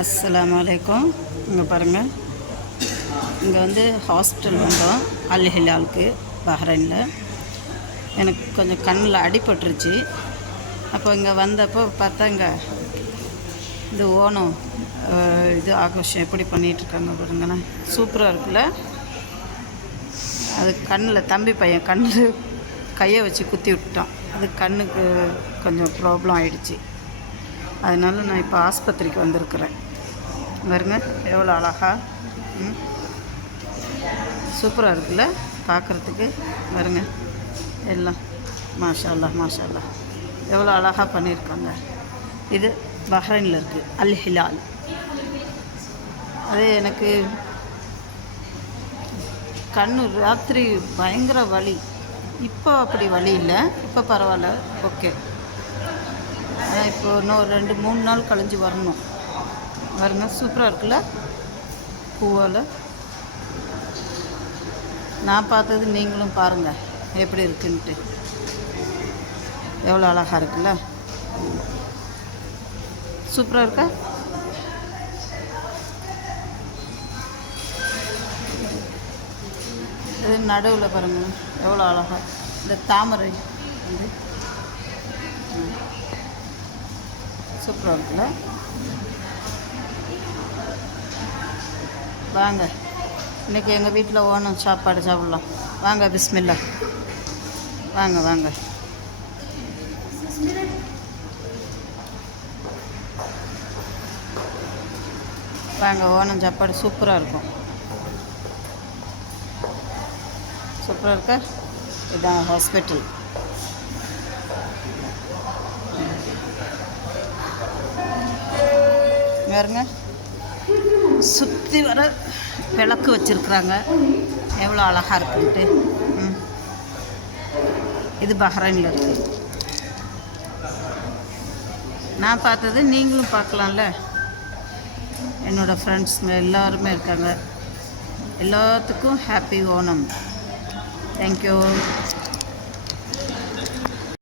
அஸ்ஸலாமு அலைக்கும். இங்கே பாருங்கள், இங்கே வந்து ஹாஸ்பிட்டல் வந்தோம் அல் ஹிலாலுக்கு பஹ்ரைனில். எனக்கு கொஞ்சம் கண்ணில் அடிபட்டுருச்சு. அப்போ இங்கே வந்தப்போ பார்த்தா இங்கே இந்த ஓணம் இது ஆகோஷம் எப்படி பண்ணிகிட்ருக்காங்க பாருங்களேன், சூப்பராக இருக்குல்ல. அது கண்ணில் தம்பி பையன் கண்ணில் கையை வச்சு குத்தி விட்டுட்டான். அது கண்ணுக்கு கொஞ்சம் ப்ராப்ளம் ஆகிடுச்சி. அதனால நான் இப்போ ஆஸ்பத்திரிக்கு வந்திருக்கிறேன். பாருங்க எவ்வளோ அழகா, சூப்பராக இருக்குல்ல பார்க்குறதுக்கு. பாருங்க எல்லாம் மாஷா அல்லாஹ் மாஷா அல்லாஹ், எவ்வளோ அழகாக பண்ணியிருக்காங்க. இது பஹ்ரைனில் இருக்குது அல் ஹிலால். அது எனக்கு கண்ணு ராத்திரி பயங்கர வலி. இப்போ அப்படி வலி இல்லை, இப்போ பரவாயில்ல, ஓகே. ஆனால் இப்போ இன்னும் 2-3 நாள் கழிஞ்சு வரணும். பாருங்க சூப்பராக இருக்குல்ல பூவால். நான் பார்த்தது நீங்களும் பாருங்கள் எப்படி இருக்குன்ட்டு. எவ்வளோ அழகாக இருக்குல்ல, சூப்பராக இருக்கா. இது நடுவில் பாருங்கள் எவ்வளோ அழகாக. இந்த தாமரை வந்து சூப்பராக இருக்குல்ல. வாங்க இன்றைக்கி எங்கள் வீட்டில் ஓணம் சாப்பாடு சாப்பிட்லாம். வாங்க பிஸ்மில்லா, வாங்க வாங்க. வாங்க, ஓணம் சாப்பாடு சூப்பராக இருக்கும். சூப்பராக இருக்கா. இதுதான் ஹாஸ்பிட்டல். பாருங்க சுற்றி வர விளக்கு வச்சுருக்குறாங்க, எவ்வளோ அழகாக இருக்குன்ட்டு. இது பஹ்ரைனில் இருக்குது. நான் பார்த்தது நீங்களும் பார்க்கலாம்ல. என்னோடய ஃப்ரெண்ட்ஸுங்க எல்லாருமே இருக்காங்க. எல்லாத்துக்கும் ஹாப்பி ஓணம். தேங்க்யூ.